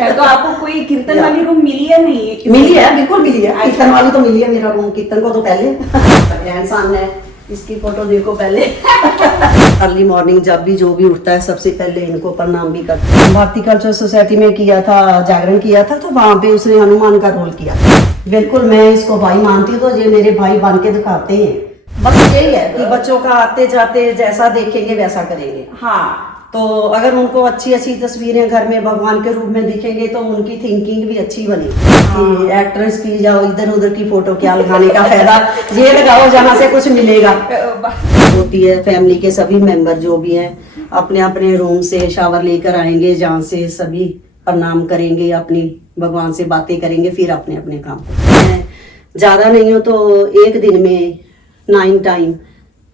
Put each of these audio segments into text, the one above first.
अच्छा, तो आपको कोई कीर्तन वाली रूम मिली या नहीं? मिली है, बिल्कुल मिली है। कीर्तन वाली तो मिली है। मेरा रूम कीर्तन को तो पहले ग्रैंड सन है, इसकी फोटो देखो पहले। अर्ली मॉर्निंग जब भी जो भी उठता है सबसे पहले इनको प्रणाम भी करते हैं। भारतीय कल्चर सोसाइटी में किया था, जागरण किया था, तो वहाँ पे उसने हनुमान का रोल किया। बिल्कुल मैं इसको भाई मानती हूँ, तो ये मेरे भाई बन के दिखाते हैं। बस यही है कि बच्चों का आते जाते जैसा देखेंगे वैसा करेंगे। हाँ, तो अगर उनको अच्छी अच्छी तस्वीरें घर में भगवान के रूप में दिखेंगे तो उनकी थिंकिंग भी अच्छी बनेगी। कि एक्ट्रेस की जाओ इधर उधर की फोटो क्या लगाने का फायदा, ये लगाओ जहाँ से कुछ मिलेगा। होती है फैमिली के सभी मेंबर जो भी हैं अपने अपने रूम से शावर लेकर आएंगे, जहाँ से सभी प्रणाम करेंगे, अपनी भगवान से बातें करेंगे, फिर अपने अपने काम। ज्यादा नहीं हो तो एक दिन में 9 टाइम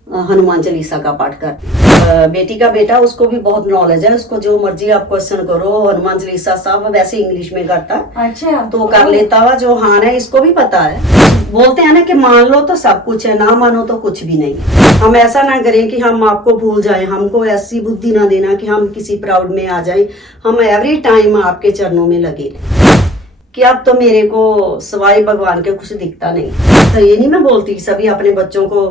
हनुमान चालीसा का पाठ कर। बेटी का बेटा, उसको भी बहुत नॉलेज है, उसको जो मर्जी आप क्वेश्चन करो, हनुमान चालीसा सब वैसे इंग्लिश में करता। अच्छा, तो कर लेता हुआ। जो हान है इसको भी पता है। बोलते हैं ना कि मान लो तो सब कुछ है, ना मानो तो कुछ भी नहीं। हम ऐसा ना करें कि हम आपको भूल जाएं, हमको ऐसी बुद्धि ना देना कि हम किसी प्राउड में आ जाएं। हम एवरी टाइम आपके चरणों में लगे रहें कि अब तो मेरे को सवाई भगवान के कुछ दिखता नहीं। तो ये नहीं मैं बोलती सभी अपने बच्चों को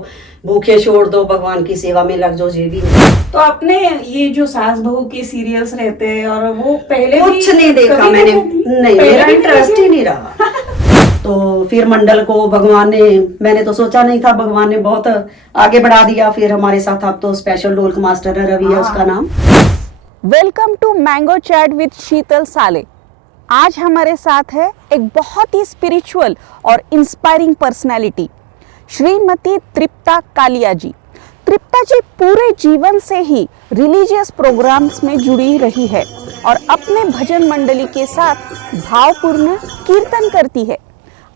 भूखे छोड़ दो, भगवान की सेवा में लग जाओ, ये भी नहीं। तो आपने ये जो सास बहू के सीरियल्स रहते हैं और वो पहले कुछ नहीं देखा मैंने, नहीं मेरा इंटरेस्ट ही नहीं रहा। तो फिर मंडल को भगवान ने, मैंने तो सोचा नहीं था, भगवान ने बहुत आगे बढ़ा दिया। फिर हमारे साथ अब तो स्पेशल ढोलक मास्टर है, रवि है उसका नाम। Welcome to mango chat with Sheetal Sale. आज हमारे साथ है एक बहुत ही स्पिरिचुअल और इंस्पायरिंग पर्सनालिटी, श्रीमती तृप्ता कालिया जी। तृप्ता जी पूरे जीवन से ही रिलीजियस प्रोग्राम्स में जुड़ी रही है और अपने भजन मंडली के साथ भावपूर्ण कीर्तन करती है।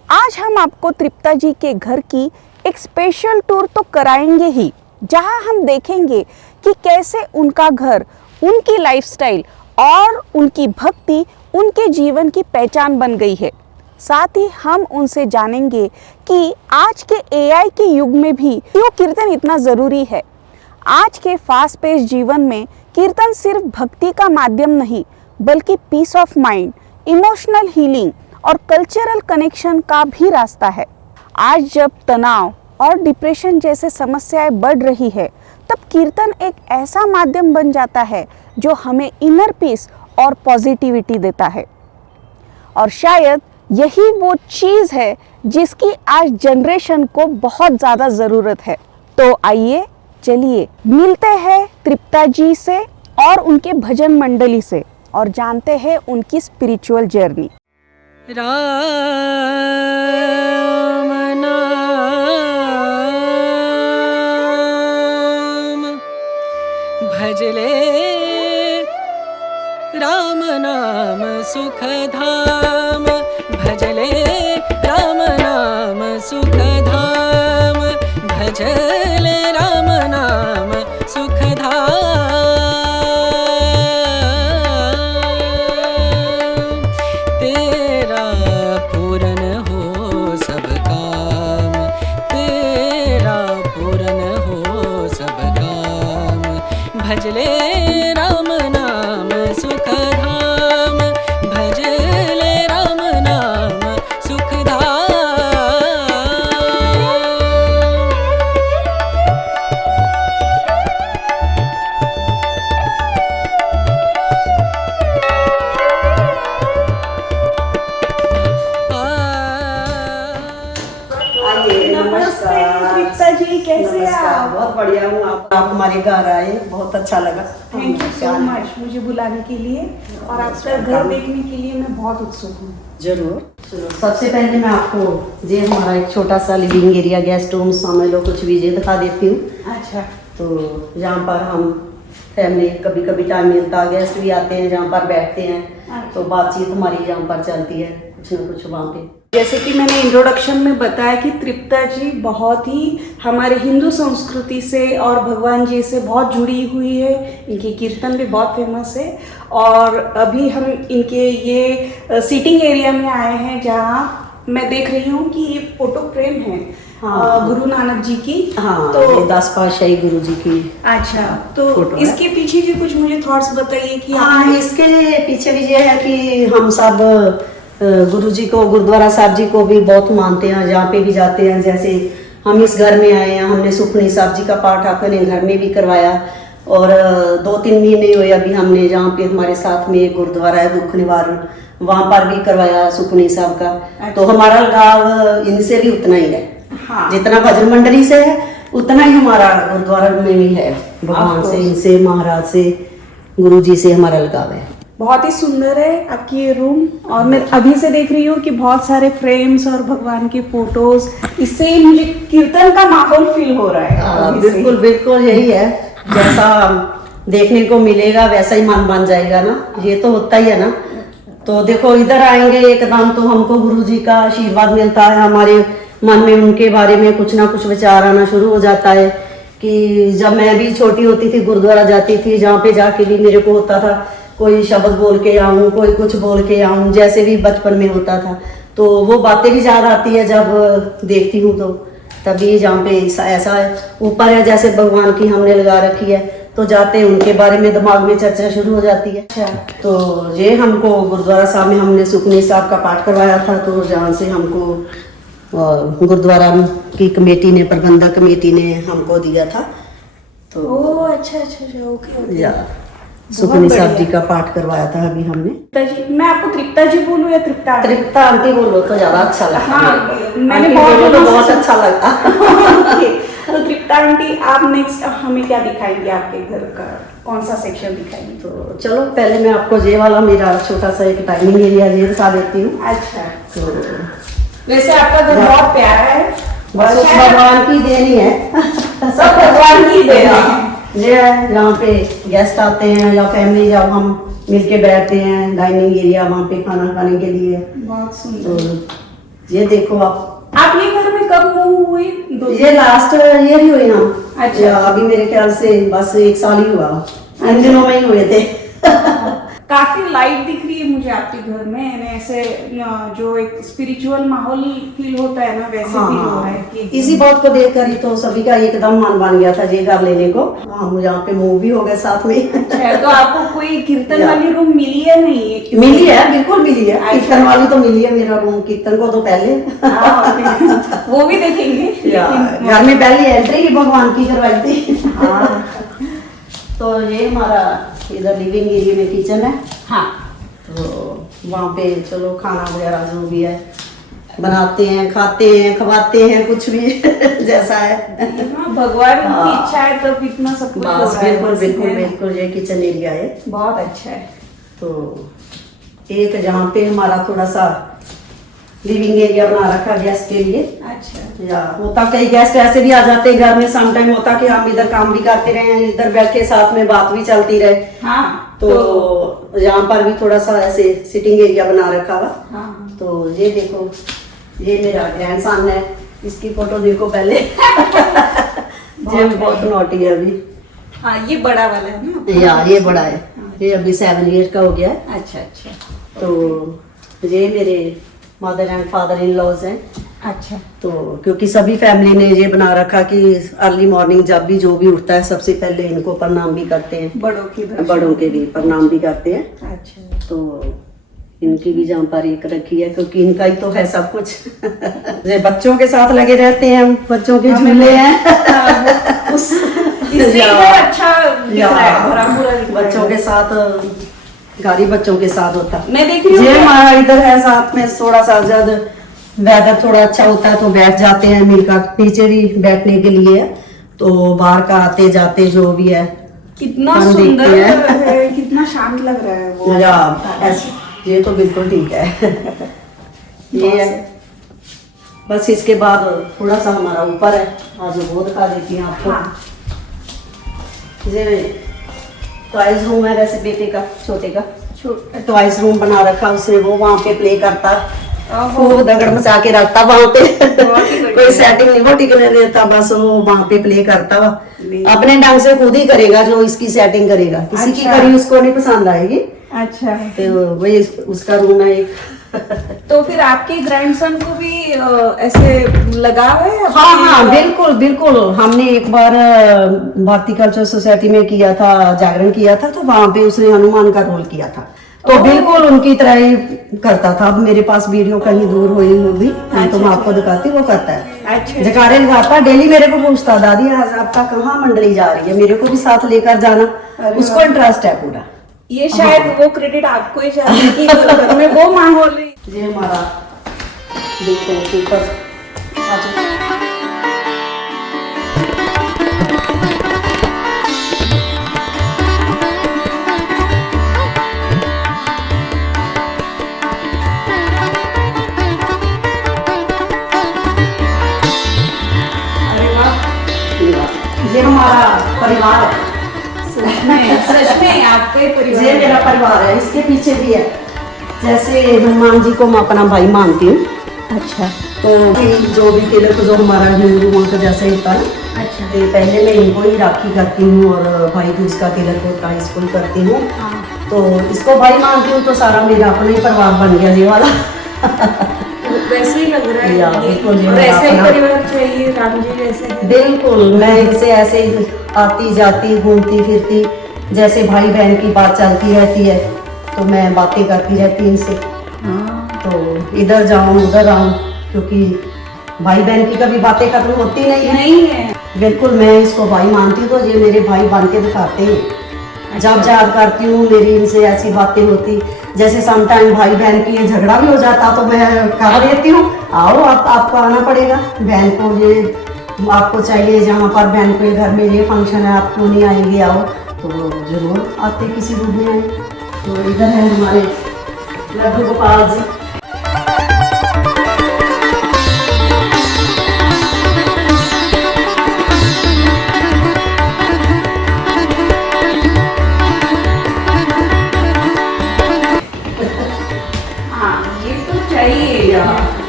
आज हम आपको तृप्ता जी के घर की एक स्पेशल टूर तो कराएंगे ही, जहां हम देखेंगे कि कैसे उनका घर, उनकी लाइफस्टाइल और उनकी भक्ति उनके जीवन की पहचान बन गई है। साथ ही हम उनसे जानेंगे कि आज के एआई के युग में भी क्यों कीर्तन इतना ज़रूरी है। आज के फास्ट पेस जीवन में कीर्तन सिर्फ भक्ति का माध्यम नहीं, बल्कि piece of mind, emotional healing और कल्चरल कनेक्शन का भी रास्ता है। आज जब तनाव और डिप्रेशन जैसे समस्याएं बढ़ रही है, तब कीर्तन एक ऐसा माध्यम बन जाता है जो हमें इनर पीस और पॉजिटिविटी देता है। और शायद यही वो चीज़ है जिसकी आज जनरेशन को बहुत ज़्यादा ज़रूरत है। तो आइए चलिए मिलते हैं तृप्ता जी से और उनके भजन मंडली से और जानते हैं उनकी स्पिरिचुअल जर्नी। राम नाम भजले, राम नाम सुख धाम भजले, राम नाम सुख धाम भजले, राम नाम सुख धाम। तेरा पूरन हो सब काम, तेरा पूरन हो सब काम भजले, राम नाम सुख धाम भजले, राम नाम सुख धाम। नमस्ते तृप्ता जी, कैसे हैं आप? बहुत बढ़िया हूँ। आप हमारे घर आए, बहुत अच्छा लगा। थैंक यू सो मच मुझे बुलाने के लिए और आपका घर देखने के लिए मैं बहुत उत्सुक हूँ। जरूर। चलो सबसे पहले मैं आपको ये हमारा एक छोटा सा लिविंग एरिया, गेस्ट रूम समझ लो, कुछ भी ये दिखा देती हूँ। अच्छा, तो यहाँ पर हम फैमिली कभी कभी टाइम मिलता, गेस्ट भी आते हैं, जहाँ पर बैठते हैं, तो बातचीत हमारी यहाँ पर चलती है कुछ ना कुछ वहाँ पे। जैसे कि मैंने इंट्रोडक्शन में बताया कि तृप्ता जी बहुत ही हमारे हिंदू संस्कृति से और भगवान जी से बहुत जुड़ी हुई है। इनके कीर्तन भी बहुत फेमस है और अभी हम इनके ये सिटिंग एरिया में आए हैं, जहाँ मैं देख रही हूँ कि ये फोटो फ्रेम है गुरु नानक जी की। हाँ, तो ये 10 पातशाही गुरु जी की। अच्छा, तो फोटो है। इसके पीछे भी कुछ मुझे थॉट्स बताइए कि हाँ, इसके पीछे भी ये है कि हम सब गुरु जी को, गुरुद्वारा साहब जी को भी बहुत मानते हैं, जहाँ पे भी जाते हैं। जैसे हम इस घर में आए हैं, हमने सुखमनी साहब जी का पाठ अपने घर में भी करवाया, और 2-3 महीने हुए अभी हमने जहाँ पे हमारे साथ में एक गुरुद्वारा है दुख निवारण, वहाँ पर भी करवाया सुखमनी साहब का। तो हमारा लगाव इनसे भी उतना ही है। हाँ। जितना भजन मंडली से है उतना ही हमारा गुरुद्वारा में भी है, भगवान से, इनसे, महाराज से, गुरु जी से हमारा लगाव है। बहुत ही सुंदर है आपकी ये रूम, और मैं अभी से देख रही हूँ कि बहुत सारे फ्रेम्स और भगवान के फोटोज, इससे मुझे कीर्तन का माहौल फील हो रहा है अभी से। बिल्कुल बिल्कुल यही है, जैसा देखने को मिलेगा वैसा ही मन बन जाएगा ना, ये तो होता ही है ना। तो देखो, इधर आएंगे एकदम तो हमको गुरु जी का आशीर्वाद मिलता है, हमारे मन में उनके बारे में कुछ ना कुछ विचार आना शुरू हो जाता है। कि जब मैं भी छोटी होती थी, गुरुद्वारा जाती थी, जहाँ पे जाके भी मेरे को होता था कोई शब्द बोल के आऊँ, कोई कुछ बोल के आऊँ, जैसे भी बचपन में होता था। तो वो बातें भी याद आती है जब देखती हूँ, तो तभी जहाँ पे ऐसा है ऊपर है जैसे भगवान की हमने लगा रखी है, तो जाते उनके बारे में दिमाग में चर्चा शुरू हो जाती है। तो ये हमको गुरुद्वारा साहब में हमने सुखमनी साहब का पाठ करवाया था, तो जहाँ से हमको गुरुद्वारा की कमेटी ने, प्रबंधक कमेटी ने हमको दिया था। तो ओह, अच्छा अच्छा अच्छा, ओके। या सुखमनी साहब जी का पाठ करवाया था अभी हमने। तृप्ता जी, मैं आपको तृप्ता जी बोलूं या तृप्ता आंटी? तृप्ता आंटी बोलो तो ज्यादा अच्छा लगता। हाँ, मैंने आंटी बहुत बोलो तो लोगों से बहुत अच्छा लगता। ओके, तो तृप्ता आंटी, आप नेक्स्ट हमें क्या दिखाएंगे? आपके घर का कौन सा सेक्शन दिखाएंगे? तो चलो, पहले मैं आपको ये वाला मेरा छोटा सा एक डाइनिंग एरिया ये दिखा देती हूँ। अच्छा, तो वैसे आपका घर बहुत प्यारा है, बस उस भगवान की देन ही है, सब भगवान की देन है। ये है जहाँ पे गेस्ट आते हैं या फैमिली, जब हम मिलके बैठते हैं, डाइनिंग एरिया वहाँ पे खाना खाने के लिए। बहुत तो सुंदर। ये देखो आप ये घर में कब मूव हुई? ये लास्ट ईयर ही हुई ना। अच्छा। या अभी मेरे ख्याल से बस 1 साल ही हुआ, इन दिनों में ही हुए थे। काफी लाइट दिख रही है मुझे आपके घर में, यानी ऐसे जो एक स्पिरिचुअल माहौल फील होता है ना, वैसे फील हो रहा है कि इसी बात को देख कर ही तो सभी का एकदम मन बन गया था ये घर लेने को। हम यहाँ पे मूव भी हो गए साथ में। अच्छा, तो आपको कोई कीर्तन वाली रूम मिली है? नहीं मिली है, बिल्कुल मिली है। कीर्तन वाली तो मिली है, मेरा रूम कीर्तन को तो पहले। वो भी देखेंगे। घर में पहली एंट्री ही भगवान की करवाई थी। तो ये हमारा इधर लिविंग एरिया में किचन है। हाँ, तो वहाँ पे चलो खाना वगैरह जो भी है बनाते हैं, खाते हैं, खवाते हैं, कुछ भी जैसा है। भगवान की इच्छा है तब इतना सब कुछ हो बस रहा है। बिल्कुल बिल्कुल बिल्कुल, ये किचन एरिया है। बहुत अच्छा है। तो एक जहाँ पे हमारा थोड़ा सा लिविंग एरिया बना रखा गेस्ट के लिए। अच्छा, या होता कई गेस्ट ऐसे भी आ जाते हैं घर में, सम टाइम होता कि हम इधर काम भी करते रहे, इधर बैठे साथ में बात भी चलती रहे। हाँ, तो यहाँ पर भी थोड़ा सा ऐसे सिटिंग एरिया बना रखा हुआ। हाँ। तो ये देखो, ये मेरा ग्रैंडसन है, इसकी फोटो देखो पहले। ये बहुत नोटी है अभी। हाँ, ये बड़ा वाला है ना? या ये बड़ा है, ये अभी 7 ईयर का हो गया है। अच्छा अच्छा। तो ये मेरे mother and father in laws हैं। अच्छा, तो क्योंकि सभी फैमिली ने ये बना रखा कि अर्ली मॉर्निंग जब भी जो भी उठता है सबसे पहले इनको प्रणाम भी करते हैं, बड़ों की दर्शन। बड़ों के भी प्रणाम भी करते हैं। अच्छा, तो इनकी भी जहाँ पर एक रखी है, क्योंकि इनका ही तो है सब कुछ। ये बच्चों के साथ लगे रहते हैं, बच्चों के झूले हैं। इससे अच्छा दिख रहा है, भरा पूरा दिख रहा है। बच्चों के साथ, गाड़ी बच्चों के साथ होता। मैं देख रही हूँ ये हमारा इधर है साथ में, थोड़ा सा जब वेदर थोड़ा अच्छा होता है तो बैठ जाते हैं मिलकर, पीछे भी बैठने के लिए। तो बाहर का आते जाते जो भी है, कितना हम सुंदर देखते हैं। है, कितना शांत लग रहा है वो। या ऐसे ये तो बिल्कुल ठीक है। ये है। बस इसके बाद थोड़ा सा हमारा ऊपर है, आज वो दिखा देती हैं आपको। हाँ। ये टॉयज रूम है वैसे बेटे का, छोटे का टॉयज रूम बना रखा उसने, वो वहाँ पे प्ले करता, खूब दगड़ मचा के रखता वहाँ पे। कोई सेटिंग नहीं वो टिकने देता, बस वो वहाँ पे प्ले करता हुआ अपने ढंग से खुद ही करेगा, जो इसकी सेटिंग करेगा, किसी की करी उसको नहीं पसंद आएगी। अच्छा, तो वही उसका रूम है एक। तो फिर आपके ग्रैंडसन को भी ऐसे लगाव है आपके? हाँ बिल्कुल बिल्कुल। हमने एक बार भारतीय कल्चर सोसाइटी में किया था, जागरण किया था, तो वहां पे उसने हनुमान का रोल किया था, तो बिल्कुल उनकी तरह ही करता था। अब मेरे पास वीडियो कहीं दूर हुई होगी, मैं तो मैं आपको दिखाती, वो करता है, जयकारे लगाता। डेली मेरे को पूछता, दादी आज आपका कहाँ मंडली जा रही है, मेरे को भी साथ लेकर जाना, उसको इंटरेस्ट है पूरा। ये शायद वो क्रेडिट आपको ही चाहिए कि घर में वो माहौल है। ये हमारा देखो ऊपर ये हमारा परिवार है। सच में आपका ही परिवार ये मेरा परिवार है, इसके पीछे भी है। जैसे हनुमान जी को मैं अपना भाई मानती हूँ। अच्छा। तो जो भी तिलक जो हमारा हिंदुओं का जैसे होता है, अच्छा। तो पहले मैं इनको ही राखी करती हूँ और भाई दूज का तिलक होता है इसको ही करती हूँ। तो इसको भाई मानती हूँ, तो सारा मेरा अपना ही परिवार बन गया ये वाला। वैसे ही लग रहा है या, ये। बिल्कुल जी, और मेरा ऐसा ही अपना- परिवार चाहिए, राम जी जैसे। बिल्कुल, मैं इनसे ऐसे ही आती जाती घूमती फिरती, जैसे भाई बहन की बात चलती रहती है, तो मैं बातें करती रहती इनसे। तो इधर जाऊं उधर आऊं, क्योंकि भाई बहन की कभी बातें खत्म होती नहीं है। नहीं है। बिल्कुल, मैं इसको भाई मानती हूँ, तो ये मेरे भाई बन के दिखाते हैं। जब याद करती हूँ मेरी इनसे ऐसी बातें होती, जैसे समटाइम भाई बहन की झगड़ा भी हो जाता, तो मैं कह देती हूँ आओ आपको आना पड़ेगा, बहन को ये आपको चाहिए, जहाँ पर बहन को घर में ये फंक्शन है, आप क्यों नहीं आएंगे, आओ। तो जरूर आते किसी रूप में आए। तो इधर है हमारे लड्डू गोपाल जी।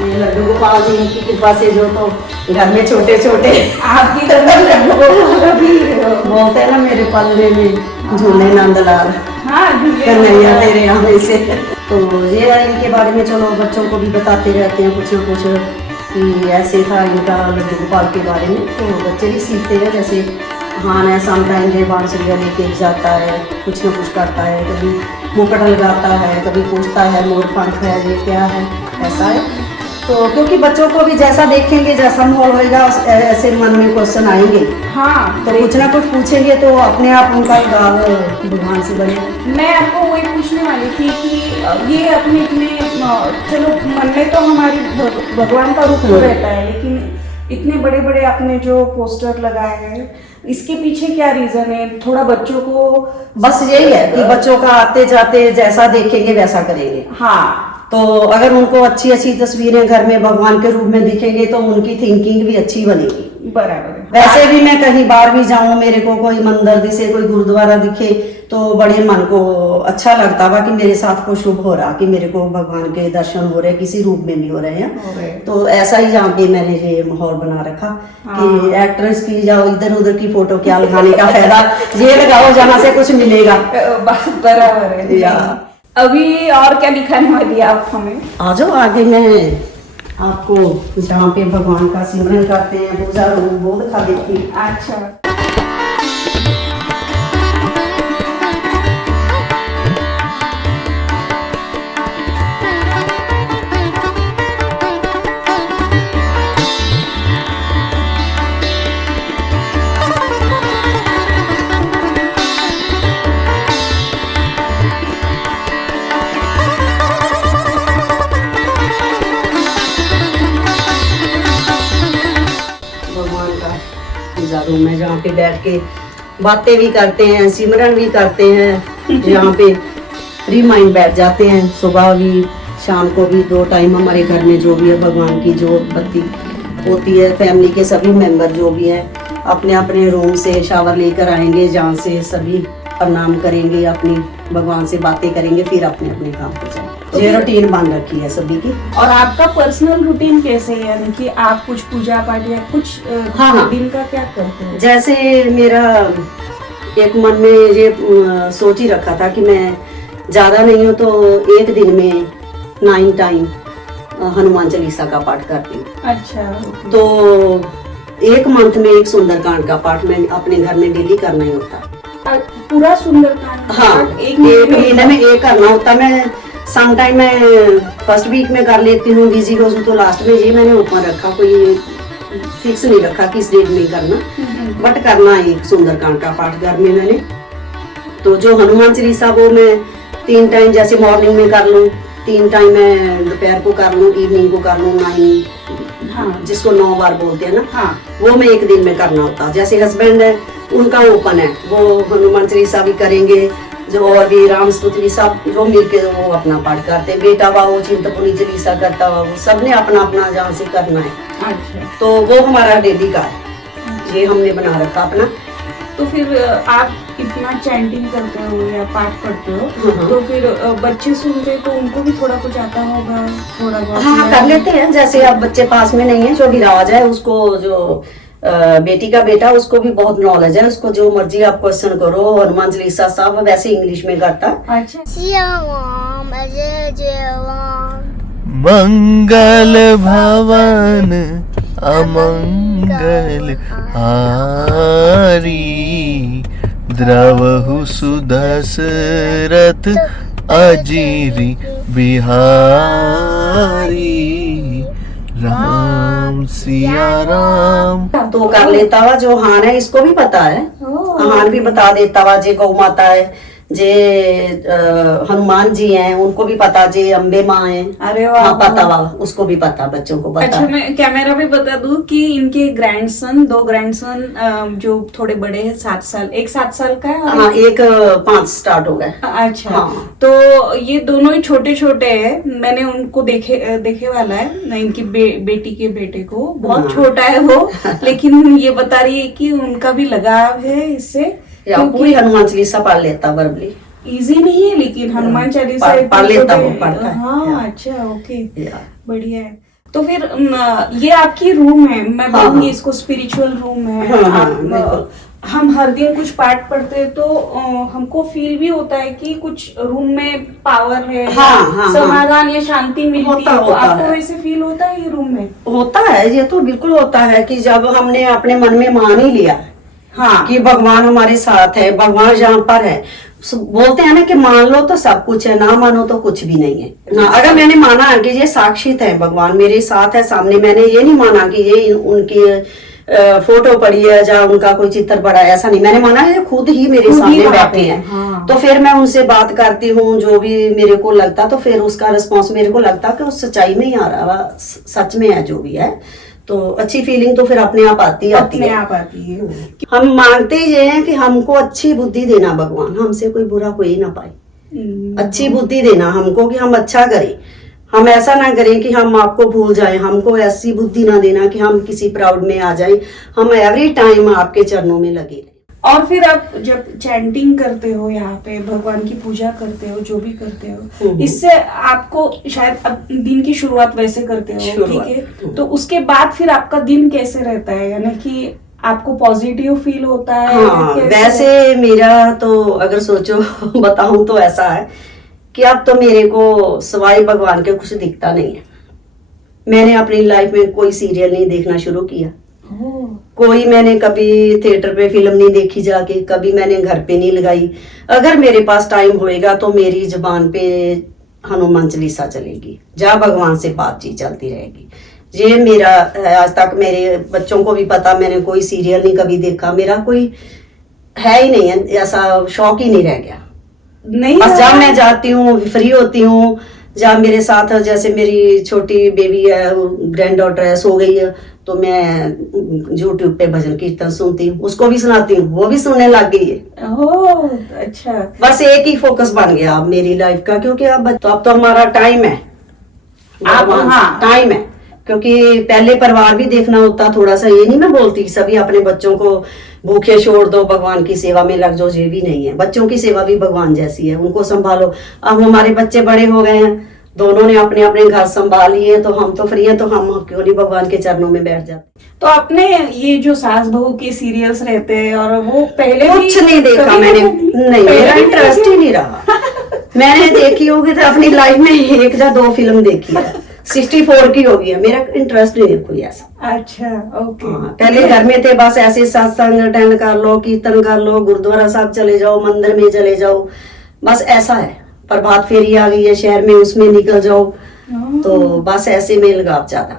ये लड्डू गोपाल जी की कृपा से जो तो घर में छोटे छोटे आपकी तरह लड्डू गोपाल भी बोलते हैं ना, मेरे पल्ले में झूले नंदलाल, हाँ कन्हैया तेरे आने से। तो ये इनके बारे में चलो बच्चों को भी बताते रहते हैं कुछ ना कुछ, कि ऐसे था इनका लड्डू गोपाल के बारे में, तो बच्चे भी सीखते हैं। जैसे हाँ है समटाइम ये बांसुरिया लेके जाता है, कुछ ना कुछ करता है, कभी मुकुट लगाता है, कभी पूछता है मोर पंख है ये क्या है, ऐसा है। तो क्योंकि बच्चों को भी जैसा देखेंगे, जैसा माहौल होगा, ऐसे मन में क्वेश्चन आएंगे, हाँ। तो कुछ ना कुछ पूछेंगे, तो अपने आप उनका गाव भगवान से बने। मैं आपको वही पूछने वाली थी कि ये अपने इतने चलो मन में तो हमारी भगवान का रूप रहता है, लेकिन इतने बड़े बड़े आपने जो पोस्टर लगाए हैं, इसके पीछे क्या रीजन है? थोड़ा बच्चों को बस यही है कि बच्चों का आते जाते जैसा देखेंगे वैसा करेंगे। हाँ। तो अगर उनको अच्छी अच्छी तस्वीरें घर में भगवान के रूप में दिखेंगे, तो उनकी थिंकिंग भी अच्छी बनेगी। बराबर है। वैसे भी मैं कहीं बाहर भी जाऊं, मेरे को कोई मंदिर दिखे, कोई गुरुद्वारा दिखे, तो बड़े मन को अच्छा लगता हुआ कि मेरे साथ को शुभ हो रहा, कि मेरे को भगवान के दर्शन हो रहे, किसी रूप में भी हो रहे हैं। तो ऐसा ही यहाँ पे मैंने ये माहौल बना रखा कि एक्ट्रेस की जाओ इधर उधर की फोटो क्या लगाने का फायदा, ये लगाओ जहाँ से कुछ मिलेगा। बराबर है। अभी और क्या दिखाने वाली है आप हमें? आ जाओ आगे, मैं आपको जहाँ पे भगवान का सिमरन करते हैं, पूजा रूम वो दिखा देती हूँ। अच्छा। रूम है जहाँ पे बैठ के बातें भी करते हैं, सिमरन भी करते हैं, यहाँ पे फ्री माइंड बैठ जाते हैं। सुबह भी शाम को भी 2 टाइम हमारे घर में जो भी है भगवान की जो बत्ती होती है, फैमिली के सभी मेंबर जो भी हैं अपने अपने रूम से शावर लेकर आएंगे, जहाँ से सभी प्रणाम करेंगे, अपनी भगवान से बातें करेंगे, फिर अपने अपने काम पर जाएंगे। ये रूटीन बन रखी है सभी की। और आपका पर्सनल रूटीन कैसे है? यानी कि आप कुछ पूजा पाठ या कुछ हाँ। दिन का क्या करते हैं? जैसे मेरा एक मन में ये सोच ही रखा था कि मैं ज़्यादा नहीं हूँ तो एक दिन में 9 टाइम हनुमान चालीसा का पाठ करती हूँ। अच्छा, ओके। तो 1 मंथ में एक सुंदरकांड का पाठ मैं अपने घर में डेली करना ही होता है। पूरा सुंदरकांड हाँ, पाठ एक महीने में एक करना होता। मैं सम टाइम मैं फर्स्ट वीक में कर लेती हूँ, बिजी रोज तो लास्ट में। ये मैंने ओपन रखा, कोई फिक्स नहीं रखा किस डेट में करना, बट करना है एक सुंदरकांड का पाठ घर में मैंने। तो जो हनुमान चालीसा वो मैं 3 टाइम, जैसे मॉर्निंग में कर लूँ, 3 टाइम मैं दोपहर को कर लूँ, इवनिंग को कर लूँ, 9, हाँ, जिसको 9 बार बोलते हैं ना, हाँ, वो मैं एक दिन में करना होता। जैसे हस्बैंड है उनका ओपन है, वो हनुमान चालीसा भी करेंगे, जो और भी राम स्तुति सब जो मिलके वो अपना पाठ करते हैं। बेटा हुआ वो चिंतपूर्णी चालीसा करता हुआ, वो सबने अपना अपना जहाँ से करना है। अच्छा। तो वो हमारा डेली का है, ये हमने बना रखा अपना। तो फिर आप इतना चैंटिंग करते हो या पाठ पढ़ते हो, हाँ। तो फिर बच्चे सुनते तो उनको भी थोड़ा कुछ आता होगा, थोड़ा बहुत? हाँ, कर लेते हैं। जैसे अब बच्चे पास में नहीं है, जो विराज है उसको, जो बेटी का बेटा, उसको भी बहुत नॉलेज है, उसको जो मर्जी आप क्वेश्चन करो, हनुमान चालीसा सब वैसे इंग्लिश में करता। अच्छा। मंगल भवन अमंगल हारी, द्रवहु सुदशरथ अजीरी बिहारी, राम सिया राम। तो कर लेता हुआ। जो हान है इसको भी पता है, हान भी बता देता हुआ। जे गौ माता है, जे हनुमान जी हैं, उनको भी पता। जे अम्बे माँ है, अरे वाह, हाँ, पता हुआ, उसको भी पता, बच्चों को पता। अच्छा, मैं कैमरा भी बता दूं कि इनके ग्रैंडसन, 2 ग्रैंडसन जो थोड़े बड़े हैं, 7 साल, एक 7 साल का है और हाँ, एक 5 स्टार्ट हो गए। अच्छा, हाँ। तो ये दोनों ही छोटे छोटे हैं। मैंने उनको देखे वाला है, इनकी बेटी के बेटे को, बहुत हाँ। छोटा है वो, लेकिन ये बता रही है कि उनका भी लगाव है इससे। पूरी हनुमान चालीसा पढ़ लेता वर्बली। इजी नहीं है, लेकिन हनुमान चालीसा पढ़ लेता वो, पढ़ता है। हाँ, अच्छा, ओके, या। बढ़िया है। तो फिर ये आपकी रूम है, मैं हाँ, बोलूंगी हाँ। इसको स्पिरिचुअल रूम है। हाँ, हाँ, आप, बिल्कुल। हम हर दिन कुछ पाठ पढ़ते हैं तो हमको फील भी होता है कि कुछ रूम में पावर है, हाँ, हाँ, समाधान या शांति मिलती होता- है। तो होता आपको है। वैसे फील होता है ये रूम में? होता है, ये तो बिल्कुल होता है कि जब हमने अपने मन में मान ही लिया हाँ, कि भगवान हमारे साथ है, भगवान यहाँ पर है। बोलते हैं ना कि मान लो तो सब कुछ है, ना मानो तो कुछ भी नहीं है। हाँ, अगर मैंने माना है कि ये साक्षित है, भगवान मेरे साथ है सामने, मैंने ये नहीं माना कि ये उनकी फोटो पड़ी है या उनका कोई चित्र पड़ा है, ऐसा नहीं। मैंने माना ये खुद ही मेरे सामने बैठे हैं। हाँ। तो फिर मैं उनसे बात करती हूँ, जो भी मेरे को लगता, तो फिर उसका रिस्पॉन्स मेरे को लगता कि उस सच्चाई में ही आ रहा, सच में है जो भी है। तो अच्छी फीलिंग तो फिर अपने आप आती है। अपने आप आती है। हम मांगते ये हैं कि हमको अच्छी बुद्धि देना भगवान, हमसे कोई बुरा कोई ना पाए। अच्छी बुद्धि देना हमको कि हम अच्छा करें, हम ऐसा ना करें कि हम आपको भूल जाएं। हमको ऐसी बुद्धि ना देना कि हम किसी प्राउड में आ जाएं। हम एवरी टाइम आपके चरणों में लगे रहें। और फिर आप जब चैंटिंग करते हो, यहाँ पे भगवान की पूजा करते हो, जो भी करते हो, इससे आपको शायद अब दिन की शुरुआत वैसे करते हो, ठीक है? तो उसके बाद फिर आपका दिन कैसे रहता है, यानी कि आपको पॉजिटिव फील होता है? हाँ, वैसे मेरा तो अगर सोचो बताऊं तो ऐसा है कि अब तो मेरे को सिवाय भगवान के कुछ दिखता नहीं है। मैंने अपनी लाइफ में कोई सीरियल नहीं देखना शुरू किया, कोई मैंने कभी थिएटर पे फिल्म नहीं देखी जाके, कभी मैंने घर पे नहीं लगाई। अगर मेरे पास टाइम होएगा तो मेरी जुबान पे हनुमान चालीसा चलेगी, जहाँ भगवान से बातचीत चलती रहेगी। ये मेरा आज तक, मेरे बच्चों को भी पता, मैंने कोई सीरियल नहीं कभी देखा। मेरा कोई है ही नहीं है, ऐसा शौक ही नहीं रह गया। नहीं, बस जब मैं जाती हूँ, फ्री होती हूँ, जब मेरे साथ, जैसे मेरी छोटी बेबी है, ग्रैंड डॉटर है, सो गई है, तो मैं यूट्यूब पे भजन कीर्तन सुनती हूँ, उसको भी सुनाती हूँ, वो भी सुनने लग गई है। ओह, अच्छा। बस एक ही फोकस बन गया अब मेरी लाइफ का, क्योंकि अब तो हमारा टाइम है, हाँ, टाइम है। क्योंकि पहले परिवार भी देखना होता थोड़ा सा। ये नहीं मैं बोलती सभी अपने बच्चों को भूखे छोड़ दो, भगवान की सेवा में लग जाओ, ये भी नहीं है। बच्चों की सेवा भी भगवान जैसी है, उनको संभालो। अब हमारे बच्चे बड़े हो गए हैं, दोनों ने अपने अपने घर संभाल लिए, तो हम तो फ्री हैं, तो हम क्यों नहीं भगवान के चरणों में बैठ जाते। तो आपने ये जो सास बहू के सीरियल्स रहते हैं, और वो पहले कुछ नहीं देखा मैंने, नहीं, मेरा इंटरेस्ट ही नहीं रहा। मैंने देखी होगी तो अपनी लाइफ में 1 या 2 फिल्म देखी है, 64 की हो गई है। मेरा इंटरेस्ट नहीं है कोई ऐसा। अच्छा, ओके। हाँ, पहले घर में थे बस ऐसे सत्संग अटेंड कर लो, कीर्तन कर लो, गुरुद्वारा साहब चले जाओ, मंदिर में चले जाओ, बस ऐसा है। प्रभात फेरी आ गई है शहर में, उसमें निकल जाओ, तो बस ऐसे में लगाव ज्यादा।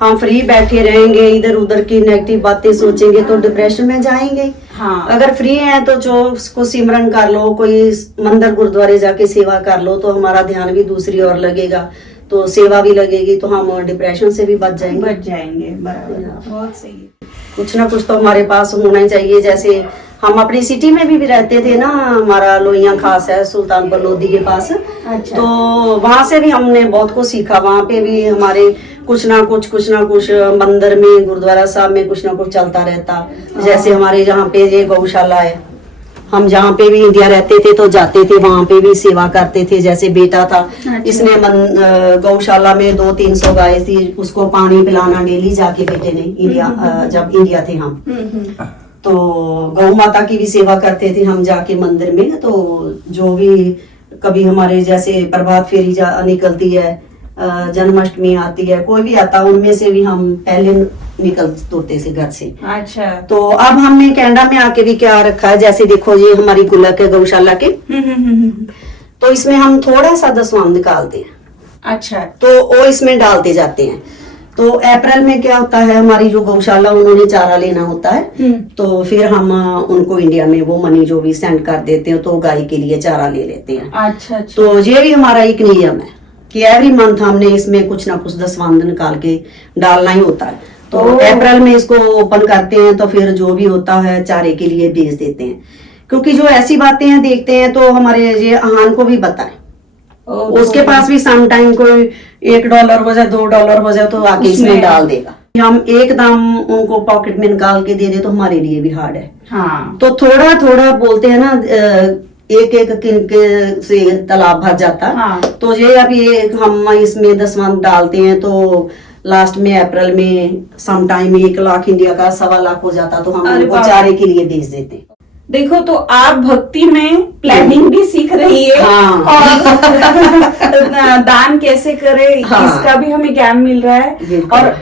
हम फ्री बैठे रहेंगे, इधर उधर की नेगेटिव बातें सोचेंगे तो डिप्रेशन में जाएंगे। हाँ। अगर फ्री हैं तो जो उसको सिमरन कर लो, कोई मंदिर गुरुद्वारे जाके सेवा कर लो, तो हमारा ध्यान भी दूसरी ओर लगेगा, तो सेवा भी लगेगी, तो हम डिप्रेशन से भी बच जाएंगे। बराबर, बहुत सही है। कुछ ना कुछ तो हमारे पास होना ही चाहिए। जैसे हम अपनी सिटी में भी रहते थे ना, हमारा लोहिया खास है सुल्तानपुर लोधी के पास। अच्छा। तो वहां से भी हमने बहुत कुछ सीखा। वहां पे भी हमारे कुछ ना कुछ मंदिर में, गुरुद्वारा साहब में कुछ ना कुछ चलता रहता। जैसे हमारे यहाँ पे ये गौशाला है, हम जहाँ पे भी इंडिया रहते थे तो जाते थे, वहां पे भी सेवा करते थे। जैसे बेटा था, इसने गौशाला में 200-300 गाय थी, उसको पानी पिलाना डेली जाके बेटे ने इंडिया, जब इंडिया थे हम, तो गौ माता की भी सेवा करते थे हम जाके मंदिर में। तो जो भी कभी हमारे जैसे प्रभात फेरी निकलती है, जन्माष्टमी आती है, कोई भी आता, उनमें से भी हम पहले निकल तुरते से घर से। अच्छा। तो अब हमने कनाडा में आके भी क्या रखा है, जैसे देखो ये हमारी गुलक है गौशाला के, तो इसमें हम थोड़ा सा दसवां निकालते हैं। अच्छा। तो वो इसमें डालते जाते हैं। तो अप्रैल में क्या होता है, हमारी जो गौशाला उन्होंने चारा लेना होता है, तो फिर हम उनको इंडिया में वो मनी जो भी सेंड कर देते हैं, तो गाय के लिए चारा ले लेते हैं। अच्छा। तो ये भी हमारा एक नियम है कि एवरी मंथ हमने इसमें कुछ ना कुछ दसवां निकाल के डालना ही होता है। तो अप्रैल में इसको ओपन करते हैं, तो फिर जो भी होता है चारे के लिए भेज देते हैं। क्योंकि जो ऐसी बातें हैं देखते हैं, तो हमारे ये आहान को भी पता है, उसके पास भी सम टाइम कोई $1 हो जाए, $2 हो जाए, तो आके इसमें डाल देगा। हम एकदम उनको पॉकेट में निकाल के दे दे तो हमारे लिए भी हार्ड है। हाँ। तो थोड़ा थोड़ा बोलते हैं ना, एक एक किनके से तालाब भर जाता। हाँ। तो ये अभी हम इसमें दसवां डालते हैं, तो लास्ट में अप्रैल में सम टाइम 1 लाख इंडिया का 1.25 लाख हो जाता, तो हम उनको चारे के लिए भेज देते हैं। देखो, तो आप भक्ति में प्लानिंग भी सीख रही है। हाँ। और दान कैसे करे, हाँ। इसका भी हमें ज्ञान मिल रहा है। बिल्कुल। और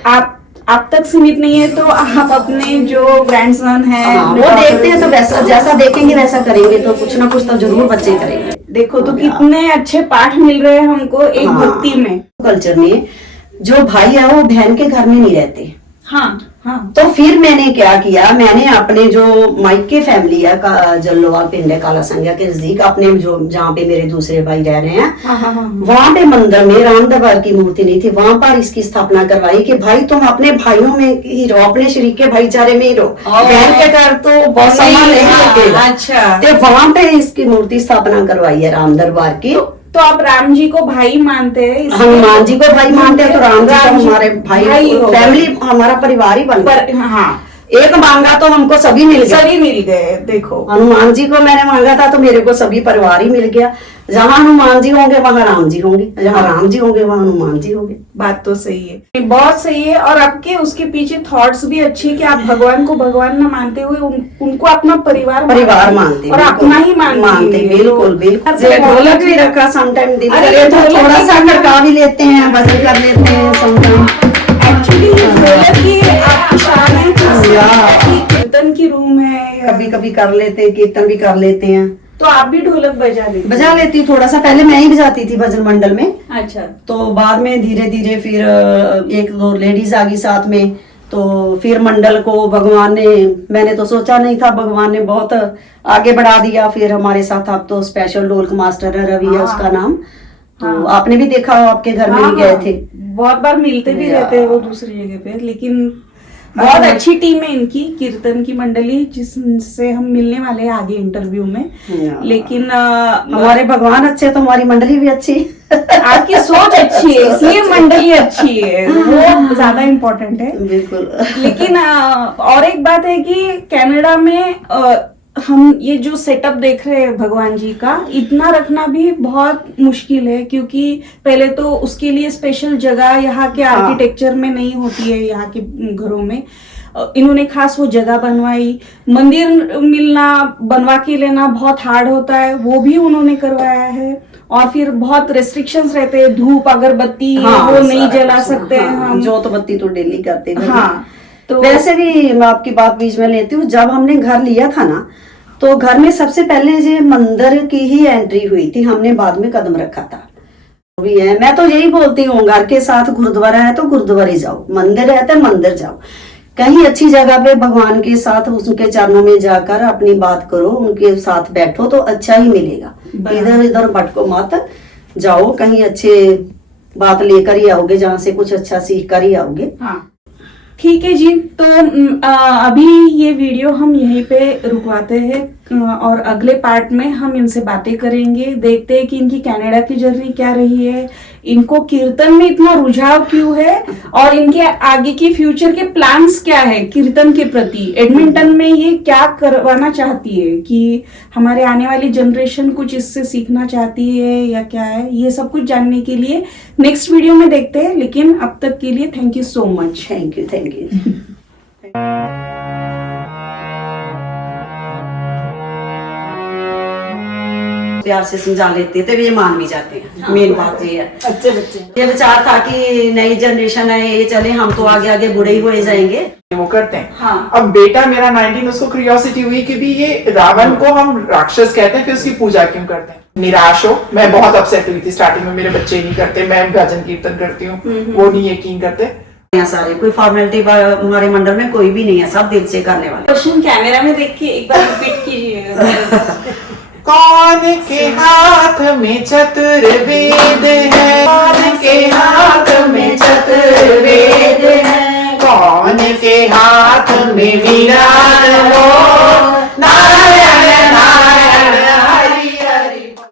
आप तक सीमित नहीं है, तो आप अपने जो ग्रैंडसन है, हाँ, वो देखते हैं, तो वैसा जैसा देखेंगे वैसा करेंगे, तो कुछ ना कुछ तो जरूर बच्चे करेंगे। देखो तो कितने अच्छे पाठ मिल रहे हैं हमको एक हाँ। भक्ति में। कल्चर में जो भाई है वो बहन के घर में नहीं रहते। हाँ। हाँ। तो फिर मैंने क्या किया, मैंने अपने जो मायके फैमिली है, जल्लोवाल पिंड है काला संघिया के नजदीक, अपने जो जहाँ पे मेरे दूसरे भाई रह रहे हैं, वहां पे मंदिर में राम दरबार की मूर्ति नहीं थी, वहां पर इसकी स्थापना करवाई कि भाई तुम अपने भाइयों में ही रहो, अपने शरीक के भाईचारे में ही रहो, बहन के घर तो बहुत समय नहीं लगेगा। अच्छा। तो वहां पे इसकी मूर्ति स्थापना करवाई है राम दरबार की। तो आप राम जी को भाई मानते हैं? हनुमान जी को भाई मानते हैं, तो राम जी तो हमारे भाई फैमिली, हमारा परिवार ही बन गया। हाँ। एक मांगा तो हमको सभी मिल गए। देखो, हनुमान जी को मैंने मांगा था तो मेरे को सभी परिवार ही मिल गया। जहाँ हनुमान जी होंगे वहाँ राम जी होंगे, जहाँ राम जी होंगे वहाँ हनुमान जी होंगे। बात तो सही है, बहुत सही है। और आपके उसके पीछे थॉट्स भी अच्छे हैं कि आप भगवान को भगवान न मानते हुए उनको अपना परिवार मानते और अपना ही मानते। बिल्कुल बिल्कुल। ढोलक भी रखा समटाइम, दिल करे तो थोड़ा सा खड़का भी लेते हैं, भजन कर लेते हैं समटाइम। एक्चुअली ढोलक की आपकी शान है, कीर्तन की रूम है, कभी कभी कर लेते हैं, कीर्तन भी कर लेते हैं। तो आप भी ढोलक बजा लेती थोड़ा सा। पहले मैं ही बजाती थी भजन मंडल में। अच्छा। तो बाद में धीरे धीरे फिर 1-2 लेडीज आ गई साथ में, तो फिर मंडल को भगवान ने, मैंने तो सोचा नहीं था, भगवान ने बहुत आगे बढ़ा दिया। फिर हमारे साथ अब तो स्पेशल ढोलक मास्टर है, रवि है उसका नाम। तो आपने भी देखा, आपके घर में ही गए थे, बहुत बार मिलते भी रहते हैं वो दूसरी जगह पे। लेकिन बहुत अच्छी टीम है इनकी, कीर्तन की मंडली, जिससे हम मिलने वाले हैं आगे इंटरव्यू में। लेकिन हमारे भगवान अच्छे तो हमारी मंडली भी अच्छी। आपकी सोच अच्छी है, इसलिए मंडली अच्छी है, वो ज्यादा इम्पोर्टेंट है। बिल्कुल। लेकिन और एक बात है कि कनाडा में हम ये जो सेटअप देख रहे हैं भगवान जी का, इतना रखना भी बहुत मुश्किल है, क्योंकि पहले तो उसके लिए स्पेशल जगह यहाँ के आर्किटेक्चर में नहीं होती है, यहाँ के घरों में। इन्होंने खास वो जगह बनवाई। मंदिर मिलना, बनवा के लेना बहुत हार्ड होता है, वो भी उन्होंने करवाया है। और फिर बहुत रेस्ट्रिक्शंस रहते हैं, धूप अगरबत्ती वो नहीं जला सकते हैं हम। जोत बत्ती तो डेली करते हैं। हाँ, तो वैसे भी मैं आपकी बात बीच में लेती हूँ, जब हमने घर लिया था ना, तो घर में सबसे पहले ये मंदिर की ही एंट्री हुई थी, हमने बाद में कदम रखा था। भी है, मैं तो यही बोलती हूँ, घर के साथ गुरुद्वारा है तो गुरुद्वारे जाओ, मंदिर है तो मंदिर जाओ, कहीं अच्छी जगह पे भगवान के साथ उनके चरणों में जाकर अपनी बात करो, उनके साथ बैठो तो अच्छा ही मिलेगा। इधर इधर भटको मत, जाओ कहीं अच्छे बात लेकर ही आओगे, जहाँ से कुछ अच्छा सीख कर ही आओगे। हाँ ठीक है जी, तो अभी ये वीडियो हम यहीं पे रुकवाते हैं और अगले पार्ट में हम इनसे बातें करेंगे, देखते हैं कि इनकी कनाडा की जर्नी क्या रही है, इनको कीर्तन में इतना रुझाव क्यों है और इनके आगे की फ्यूचर के प्लान्स क्या है कीर्तन के प्रति। एडमिंटन में ये क्या करवाना चाहती है, कि हमारे आने वाली जनरेशन कुछ इससे सीखना चाहती है या क्या है, ये सब कुछ जानने के लिए नेक्स्ट वीडियो में देखते हैं। लेकिन अब तक के लिए thank you so much. Thank you. प्यार से समझा लेते हैं तो ये मान भी जाते हैं। मेन बात ये है, अच्छे बच्चे, ये विचार था कि नई जनरेशन है, ये चले, हम तो आगे आगे बूढ़े ही हुए जाएंगे, वो करते हैं। हाँ। अब बेटा मेरा 19, उसको क्यूरियोसिटी हुई कि भी ये रावण को हम राक्षस कहते हैं, फिर उसकी पूजा क्यों करते हैं। निराश हो, मैं बहुत अपसेट हुई थी स्टार्टिंग में, मेरे बच्चे नहीं करते, मैं भजन कीर्तन करती हूँ, वो नहीं यकीन करते। यहाँ सारे कोई फॉर्मेलिटी हमारे मंडल में कोई भी नहीं है, सब दिल से करने वाले। क्वेश्चन कैमरा में देख के एक बार रिपीट कीजिए। कौन के हाथ में चतुर्वेद है, कौन के हाथ